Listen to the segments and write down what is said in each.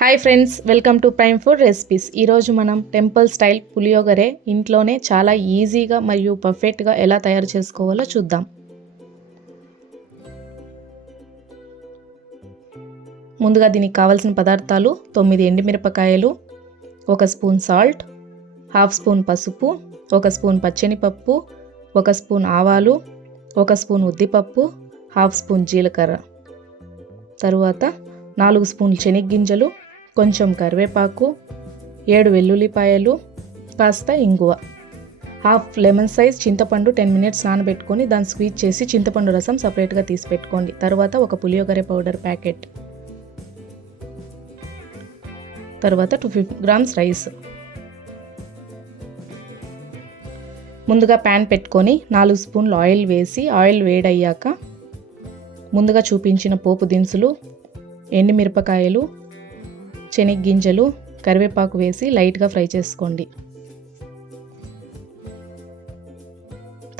Hi friends, welcome to prime food recipes. ఈరోజు మనం temple style puliyogare ఇంట్లోనే చాలా ఈజీగా మరియు పర్ఫెక్ట్గా ఎలా తయారు చేసుకోవాలో చూద్దాం. ముందుగా దీనికి కావాల్సిన పదార్థాలు 9 ఎండుమిరపకాయలు, 1 స్పూన్ సాల్ట్, 1/2 స్పూన్ పసుపు, 1 స్పూన్ పచ్చెనిపప్పు, 1 స్పూన్ ఆవాలు, 1 స్పూన్ ఉద్దిపప్పు, 1/2 స్పూన్ జీలకర్ర, తరువాత 4 స్పూన్లు శనగగింజలు, కొంచెం కరివేపాకు, 7 వెల్లుల్లిపాయలు, కాస్త ఇంగువ, 1/2 లెమన్ సైజ్ చింతపండు 10 మినిట్స్ నానబెట్టుకొని దాన్ని స్క్వీజ్ చేసి చింతపండు రసం సపరేట్గా తీసి పెట్టుకోండి. తర్వాత ఒక పులియోగరే పౌడర్ ప్యాకెట్, తర్వాత 250 గ్రామ్స్ రైస్. ముందుగా ప్యాన్ పెట్టుకొని 4 స్పూన్లు ఆయిల్ వేసి ఆయిల్ వేడయ్యాక ముందుగా చూపించిన పోపు దినుసులు, ఎండుమిరపకాయలు, శనగగింజలు, కరివేపాకు వేసి లైట్గా ఫ్రై చేసుకోండి.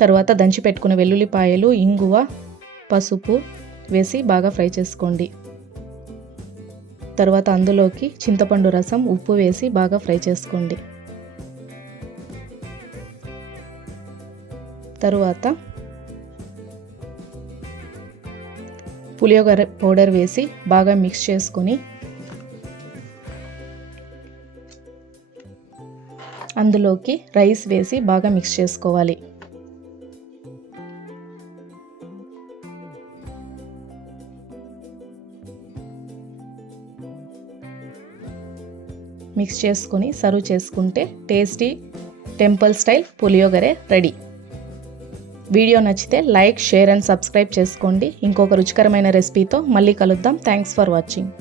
తర్వాత దంచి పెట్టుకున్న వెల్లుల్లిపాయలు, ఇంగువ, పసుపు వేసి బాగా ఫ్రై చేసుకోండి. తర్వాత అందులోకి చింతపండు రసం, ఉప్పు వేసి బాగా ఫ్రై చేసుకోండి. తరువాత పులియోగరే పౌడర్ వేసి బాగా మిక్స్ చేసుకొని అందులోకి రైస్ వేసి బాగా మిక్స్ చేసుకోవాలి. మిక్స్ చేసుకొని సర్వ్ చేసుకుంటే tasty temple style puliyogare ready. Video నచ్చితే లైక్, షేర్ అండ్ సబ్స్క్రైబ్ చేసుకోండి. ఇంకొక రుచికరమైన రెసిపీతో మళ్ళీ కలుద్దాం. Thanks for watching.